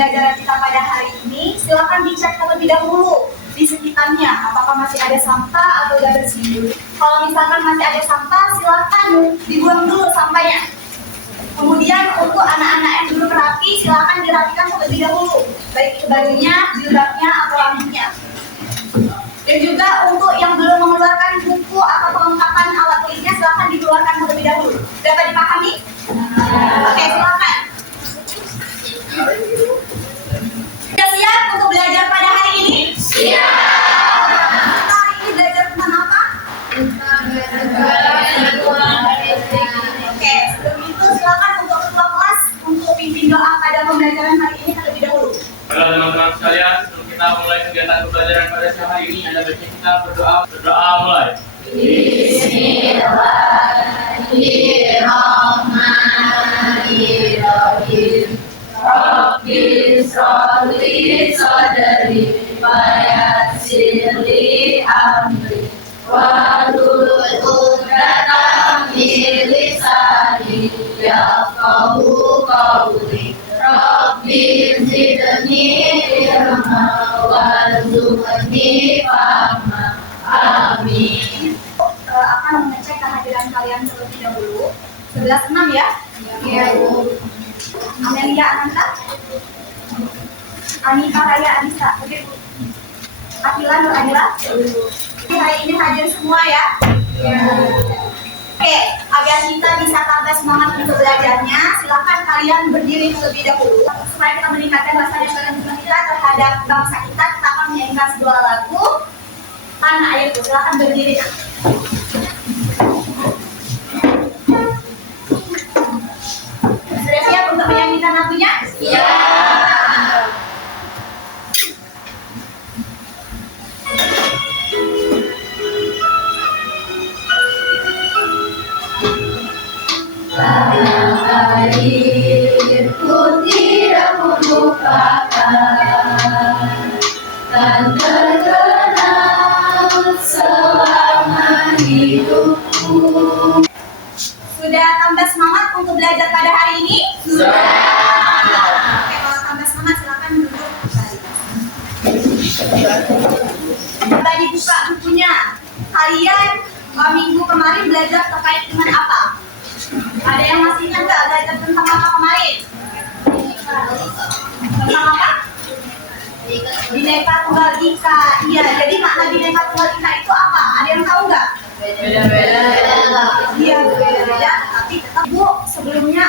pembelajaran kita pada hari ini, silakan dicek terlebih dahulu di sekitarnya, apakah masih ada sampah atau udah bersih. Kalau misalkan masih ada sampah, silakan dibuang dulu sampahnya. Kemudian untuk anak-anak yang belum rapi, silakan dirapikan terlebih dahulu, baik itu bajunya, jilbabnya, atau rambutnya. Dan juga untuk yang belum mengeluarkan buku atau perlengkapan alat tulisnya, silakan dikeluarkan terlebih dahulu. Dapat dipahami? Oke, silakan. Sudah siap untuk belajar pada hari ini? Siap. Kita hari ini belajar tentang apa? Oke, sebelum itu silakan untuk ketua kelas untuk pimpin doa pada pembelajaran hari ini terlebih dahulu. Para teman-teman sekalian, sebelum kita mulai kegiatan pembelajaran pada siang hari ini, ada baiknya kita berdoa. Berdoa mulai. Bismillahirrahmanirrahim. Rabbi sholli sadri wa yassir li amri wahlul 'uqdatam min lisani yafqahu qawli. Rabbi zidni ilma warzuqni fahma. Amin. Akan mengecek kehadiran kalian terlebih dahulu. 11.6 ya? Iya. Amelia Ananta, Anita Raya Anissa, Akila Nur Adila. Hari ini hadir semua ya? Oke, agar kita bisa tambah semangat untuk belajarnya, silakan kalian berdiri terlebih dahulu. Supaya kita meningkatkan rasa cinta kita terhadap bangsa kita akan menyanyikan sebuah lagu Tanah Airku. Silakan berdiri. Sudah siap untuk menyanyikan lagunya? Iya. Tanah airku tidak melupakan dan terkenal selama hidupku. Sudah tambah semangat untuk belajar pada hari ini? Sudah. Oke, kalau tambah semangat silakan duduk kembali. Tadi buka bukunya. Kalian minggu kemarin belajar terkait dengan apa? Ada yang masih ingat nggak belajar tentang apa kemarin? Tentang apa? Bhinneka Tunggal Ika. Iya, jadi makna Bhinneka Tunggal Ika itu apa? Ada yang tahu nggak? Beda-beda. Iya, beda-beda. Tapi tetap Bu, sebelumnya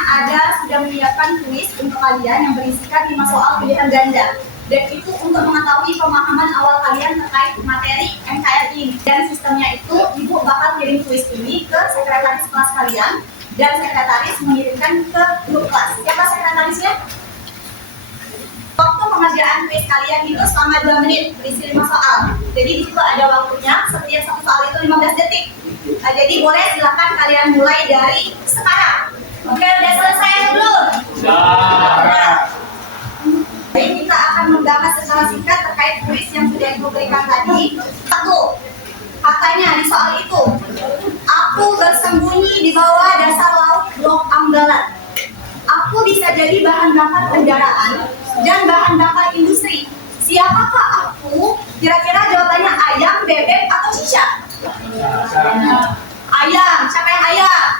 sudah menyiapkan kuis untuk kalian yang berisikan 5 soal pilihan ganda. Dan itu untuk mengetahui pemahaman awal kalian terkait materi NKRI. Dan sistemnya itu, Ibu bakal kirim kuis ini ke sekretaris kelas kalian. Dan sekretaris mengirimkan ke grup kelas. Siapa sekretarisnya? Waktu pengerjaan kuis kalian itu selama 2 menit, berisi 5 soal. Jadi di situ ada waktunya, setiap satu soal itu 15 detik. Nah, jadi boleh silakan kalian mulai dari sekarang. Oke, udah selesai belum? Sudah. Baik, kita akan membahas secara singkat terkait kuis yang sudah Ibu berikan tadi. 1. Katanya di soal itu, aku bersembunyi di bawah dasar laut Blok Ambalat. Aku bisa jadi bahan bakar kendaraan dan bahan bakar industri. Siapakah aku? Kira-kira jawabannya ayam, bebek, atau cicak? Ayam. Siapa yang ayam?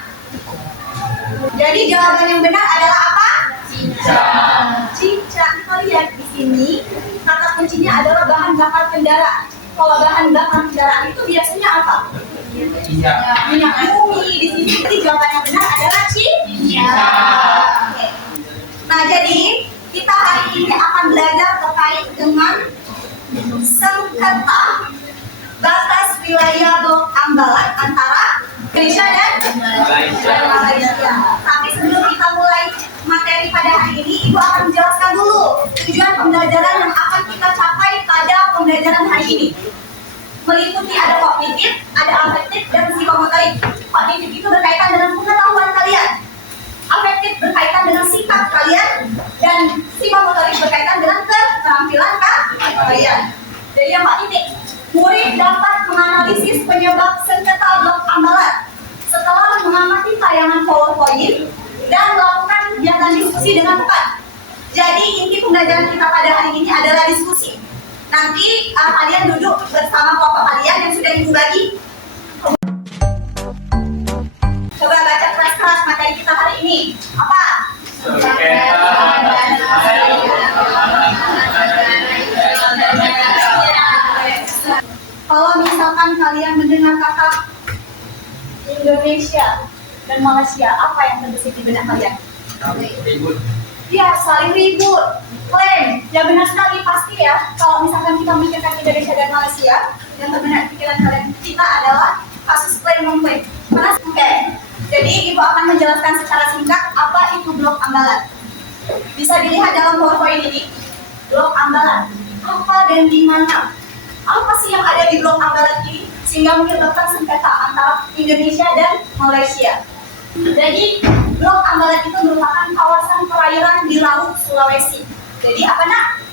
Jadi jawaban yang benar adalah apa? Cicak. Cicak. Kita lihat di sini, kata kuncinya adalah bahan bakar kendaraan. Kalau bahan bakar kendaraan itu biasanya apa? Minyak bumi. Di sini jadi jawaban yang benar adalah cicak. Oke. Nah, jadi kita hari ini akan belajar terkait dengan sengketa batas wilayah Blok Ambalat antara Indonesia dan Malaysia. Tapi sebelum kita mulai materi pada hari ini, Ibu akan menjelaskan dulu tujuan pembelajaran yang akan kita capai pada pembelajaran hari ini. Meliputi ada kognitif, ada afektif, dan psikomotorik. Kognitif itu berkaitan dengan pengetahuan kalian. Afektif berkaitan dengan sikap kalian, dan psikomotorik berkaitan dengan keterampilan kalian. Jadi yang kognitif, murid dapat menganalisis penyebab sengketa Blok Ambalat setelah mengamati tayangan PowerPoint dan melakukan kegiatan diskusi dengan tepat. Jadi inti pembelajaran kita pada hari ini adalah diskusi. Nanti kalian duduk bersama kelompok kalian yang sudah ibu bagi. Coba baca keras-keras materi kita hari ini. Apa? Kalau misalkan kalian mendengar kata Indonesia dan Malaysia, apa yang terbesit di benak kalian? Ribut. Ya, saling ribut, klaim. Ya benar sekali, pasti ya. Kalau misalkan kita memikirkan Indonesia dan Malaysia, yang terbenak di pikiran kalian kita adalah kasus klaim mengklaim. Oke. Jadi ibu akan menjelaskan secara singkat apa itu blok ambalan. Bisa dilihat dalam PowerPoint ini. Blok ambalan. Apa dan di mana? Apa sih yang ada di blok ambalan ini sehingga menyebabkan sengketa antara Indonesia dan Malaysia? Jadi blok ambalan itu merupakan kawasan perairan di Laut Sulawesi. Jadi apa nak?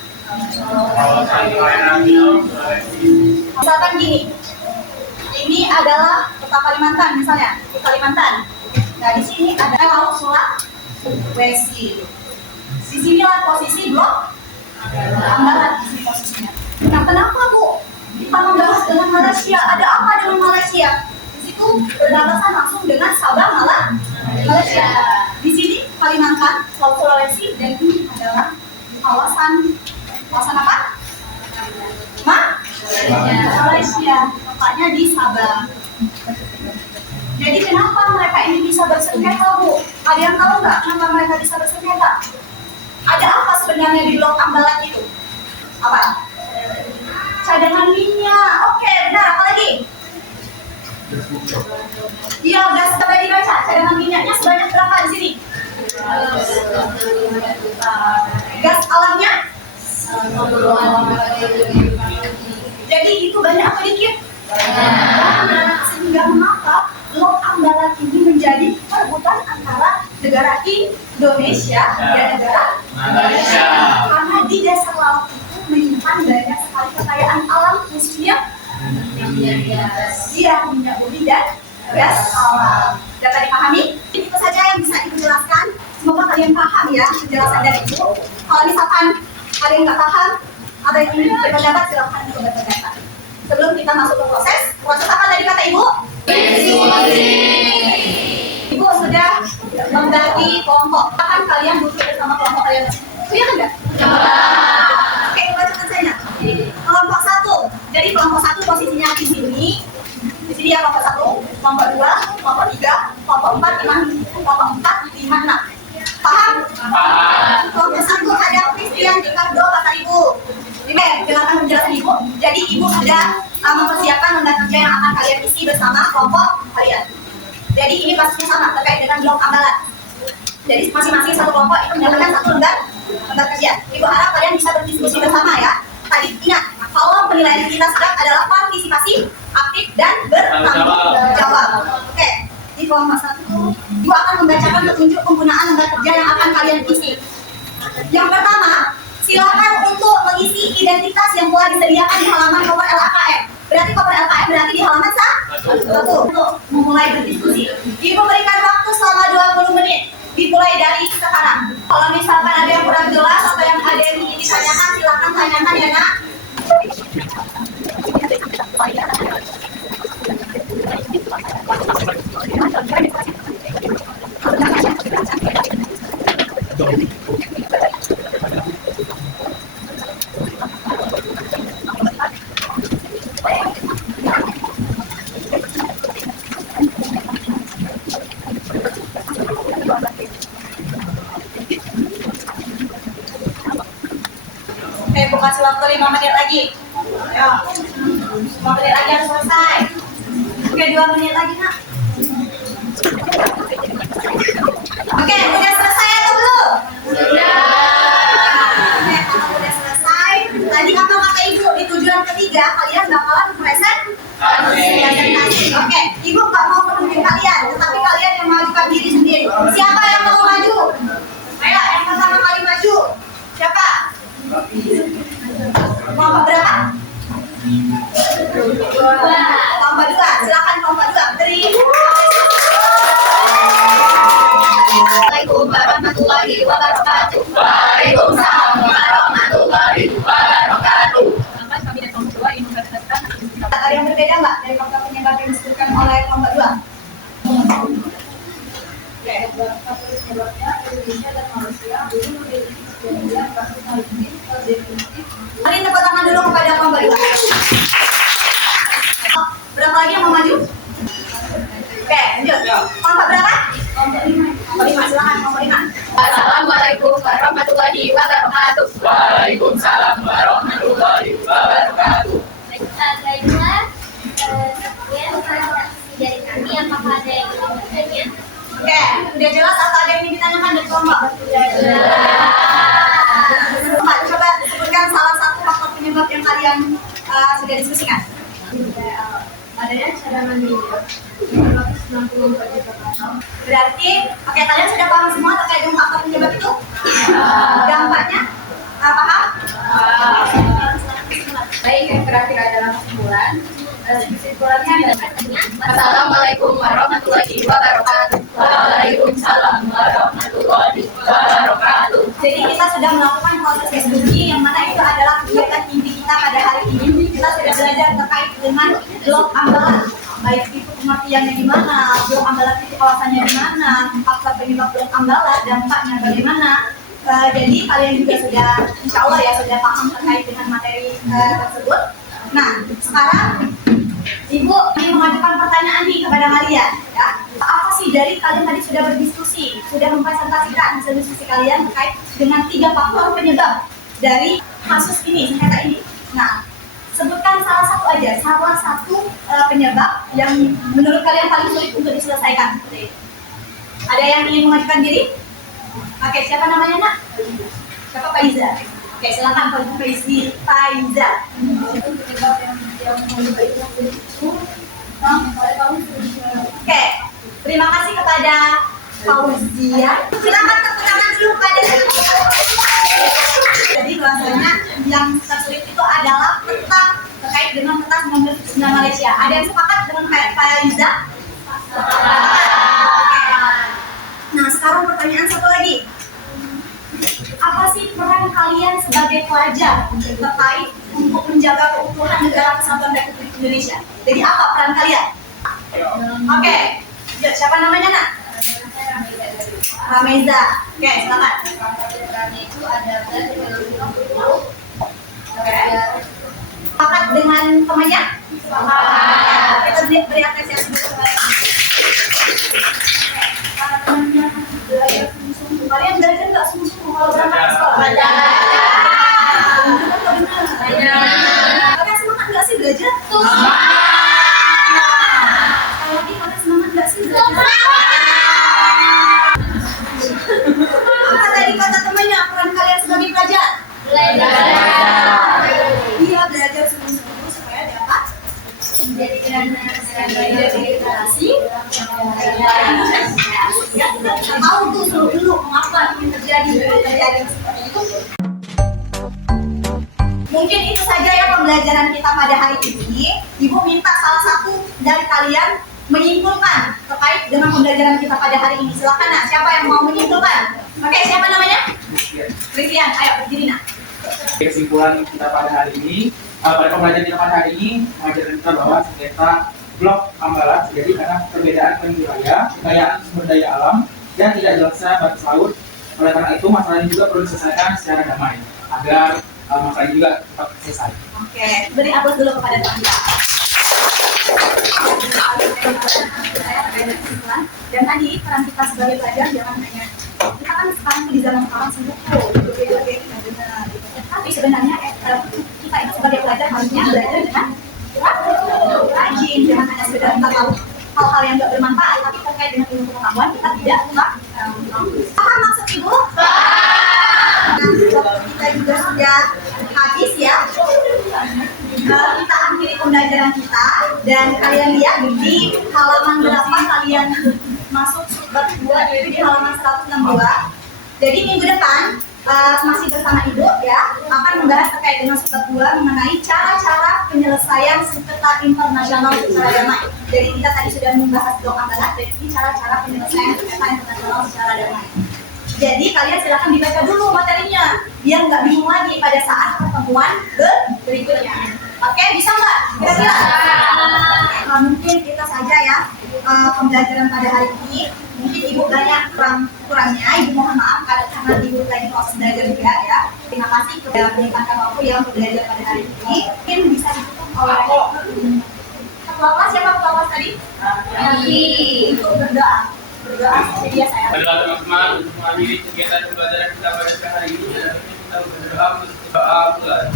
Kawasan perairan di Laut Sulawesi. Misalkan gini, ini adalah kota Kalimantan misalnya, di Kalimantan. Nah di sini ada Laut Sulawesi. Di sinilah posisi blok ambalan di sini posisinya. Nah kenapa Bu kita membahas dengan Malaysia? Ada apa dengan Malaysia? Di situ berbatasan langsung dengan Sabah Malaysia. Di sini Kalimantan, Laut Sulawesi, dan ini adalah kawasan apa? Malaysia, tepatnya di Sabah. Jadi kenapa mereka ini bisa bersengketa, Bu? Kalian tahu nggak kenapa mereka bisa bersengketa? Ada apa sebenarnya di blok ambalan itu? Apa? Cadangan minyak. Oke, benar. Apa lagi? Iya, gas. Coba dibaca. Cadangan minyaknya sebanyak berapa di sini? Gas alamnya? Jadi itu banyak apa dikit? Banyak. Sehingga mengapa blok ambalan ini menjadi perebutan antara negara Indonesia dan negara Malaysia. Karena di dasar laut itu menyimpan banyak sekali kekayaan alam, khususnya minyak bumi dan gas alam. Dapat dipahami? Itu saja yang bisa Ibu jelaskan. Semoga kalian paham ya penjelasan dari Ibu. Kalau misalkan kalian nggak paham atau yang ingin berpendapat, silakan untuk berpendapat. Sebelum kita masuk ke proses apa tadi kata Ibu? Ibu sudah membagi kelompok. Akan kalian duduk bersama kelompok kalian. Itu ya enggak? Oke, bacakan saya. Kelompok 1. Jadi kelompok 1 posisinya di sini. Di sini ya kelompok 1, kelompok 2, kelompok 3, kelompok 4, 5, 6. Paham? Paham. Kelompok 1 ada Christian Ricardo kata Ibu. Ini silakan menjelaskan Ibu. Jadi Ibu sudah mempersiapkan lembar kerja yang akan kalian isi bersama kelompok kalian. Jadi ini kasusnya sama terkait dengan blok ambalan. Jadi masing-masing satu kelompok itu mendapatkan satu lembar kerja. Ibu harap kalian bisa berdiskusi bersama ya. Tadi ingat, kalau penilaian kita sedang adalah partisipasi aktif dan bertanggung jawab. Oke, di kelompok 1 Ibu akan membacakan petunjuk penggunaan lembar kerja yang akan kalian isi. Yang pertama, silakan untuk mengisi identitas yang telah disediakan di halaman koper LKM. Berarti koper LKM berarti di halaman 1 untuk memulai berdiskusi. Ibu berikan waktu selama 20 menit. Dimulai dari sekarang. Kalau misalkan ada yang kurang jelas atau yang ada yang ingin ditanyakan, silakan tanyakan ya nak. Oke, buka kasih waktu 5 menit lagi. Ya, 5 menit lagi harus selesai. Oke, 2 menit lagi nak. Oke, udah selesai atau belum? Sudah. Oke, kalau udah selesai, tadi apa kata Ibu di tujuan ketiga kalian bakalan presentasi. Oke, Ibu nggak mau menunjuk kalian, tetapi kalian yang majukan diri sendiri. Siapa yang mau maju? Ayo, yang pertama kali maju. Siapa? Kelompok berapa? Kelompok 2. Silakan kelompok 2. Beri. Assalamualaikum warahmatullahi wabarakatuh. Waalaikumsalam. penyebab yang disebutkan oleh kelompok 2? Oke. Penyebabnya Indonesia dan Malaysia belum memiliki perjanjian kasus maritim definitif. Mari tepuk tangan dulu kepada kelompok 2. Berapa lagi yang mau maju? Oke, lanjut. Kelompok berapa? Kelompok 5. Kelompok 5, silakan kelompok 5. Assalamualaikum warahmatullahi wabarakatuh. Waalaikumsalam warahmatullahi wabarakatuh. Baiklah, sekian presentasi dari kami. Apakah ada yang ingin bertanya? Oke, udah jelas atau ada yang ingin ditanyakan dari kelompok? Kelompok, coba sebutkan salah satu faktor penyebab yang kalian sudah diskusikan. Adanya cadangan minyak 564 juta ton. Berarti, oke, kalian sudah paham semua terkait dengan faktor penyebab itu? Dampaknya? Paham? Baik, yang terakhir adalah kesimpulan. Kesimpulannya adalah Assalamualaikum warahmatullahi wabarakatuh. Waalaikumsalam warahmatullahi wabarakatuh. Jadi kita sudah melakukan proses diskusi yang mana itu adalah kegiatan inti kita pada hari ini. Kita sudah belajar terkait dengan blok ambalan, baik itu pengertiannya gimana, blok ambalan itu kawasannya di mana, faktor penyebab blok ambalan, dampaknya bagaimana. Jadi kalian juga sudah, insya Allah ya, sudah paham terkait dengan materi tersebut. Nah, sekarang Ibu ingin mengajukan pertanyaan nih kepada kalian, ya. Apa sih dari kalian tadi sudah berdiskusi, sudah mempresentasikan hasil diskusi kalian terkait dengan 3 faktor penyebab dari kasus ini, sengketa ini. Nah, sebutkan salah satu penyebab yang menurut kalian paling sulit untuk diselesaikan. Ada yang ingin mengajukan diri? Oke, siapa namanya, Nak? Siapa, Faiza? Oke, silakan Faiza. penyebab yang menyebabkan itu pada tahun 1990. Oke, terima kasih kepada Fauzia. Silakan tepuk tangan dulu pada. Jadi bahasanya yang tersulit itu adalah peta terkait dengan peta 1979 Malaysia. Ada yang sepakat dengan Faiza? Nah, sekarang pertanyaan satu lagi. Apa sih peran kalian sebagai pelajar terkait untuk menjaga keutuhan negara kesatuan Republik Indonesia? Jadi apa peran kalian? Oke, yuk, siapa namanya, Nak? Rameza. Oke, silakan. Perannya itu ada Oke. Sepakat dengan temannya? Kita beri apresiasi dulu kepada para temannya. Belajar sungguh-sungguh. Kalian belajar nggak sungguh-sungguh kalau berangkat ke sekolah? Belajar. Kalian semangat nggak sih belajar? Kalau lagi kalian semangat nggak sih belajar? Apa tadi kata temannya peran kalian sebagai pelajar? Iya, belajar sungguh-sungguh supaya dapat menjadikan generasi ya, tahu tuh dulu mengapa ini terjadi seperti itu. Mungkin itu saja ya pembelajaran kita pada hari ini. Ibu minta salah satu dari kalian menyimpulkan terkait dengan pembelajaran kita pada hari ini. Silakan, Nak. Siapa yang mau menyimpulkan? Oke, siapa namanya? Christian. Ayo berdiri, Nak. Kesimpulan kita pada hari ini, pada pembelajaran kita pada hari ini mengajarkan kita bahwa sengketa blok ambalan terjadi karena perbedaan wilayah, kekayaan sumber daya alam, dan tidak jelasnya batas laut. Oleh karena itu, masalah ini juga perlu diselesaikan secara damai agar masalah ini juga cepat selesai. Oke, beri aplaus dulu kepada teman kita. Dan tadi peran kita sebagai pelajar jangan hanya kita kan sekarang di zaman sekarang sibuk tuh, tapi sebenarnya kita itu sebagai pelajar harusnya belajar dengan rajin, jangan hanya sekedar kita tahu hal-hal yang tidak bermanfaat, tapi terkait dengan ilmu pengetahuan kita tidak paham maksud ibu? Nah, waktu kita juga sudah habis ya. Kita akhiri pembelajaran kita dan kalian lihat di halaman berapa kalian masuk bab 2 yaitu di halaman 162. Jadi minggu depan masih bersama Ibu ya akan membahas terkait dengan subbab 2 mengenai cara-cara penyelesaian sengketa internasional secara damai. Jadi kita tadi sudah membahas blok ambalan, jadi cara-cara penyelesaian sengketa internasional secara damai. Jadi kalian silakan dibaca dulu materinya biar nggak bingung lagi pada saat pertemuan berikutnya. Oke, bisa nggak? Kira-kira? Mungkin kita saja ya pembelajaran pada hari ini. Mungkin ibu banyak kurangnya. Ibu mohon maaf karena ibu lagi proses belajar juga ya. Terima kasih sudah menyempatkan waktu yang belajar pada hari ini. Mungkin bisa ditutup oleh ketua kelas. Siapa ketua kelas tadi? Untuk berdoa. Berdoa seperti biasa ya. Adalah teman-teman untuk mengakhiri kegiatan pembelajaran kita pada siang hari ini adalah kita berdoa mulai.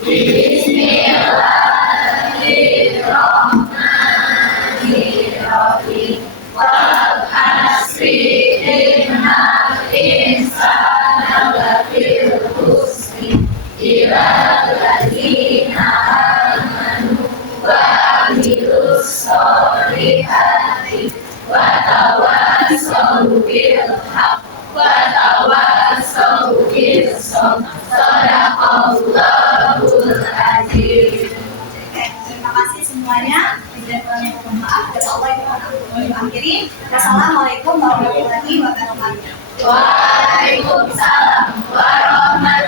Bismillahirrahmanirrahim. Wal asri innal insana lafii khusr illa alladziina aamanu wa 'amilus sholihati wa tawassaw bil haqq wa tawassaw bis sabr. Shadaqallahul azim. Terima kasih semuanya. Dan mohon maaf. Dan Allah yang mengakhiri. Wassalamualaikum warahmatullahi wabarakatuh. Waalaikumsalam warahmatullahi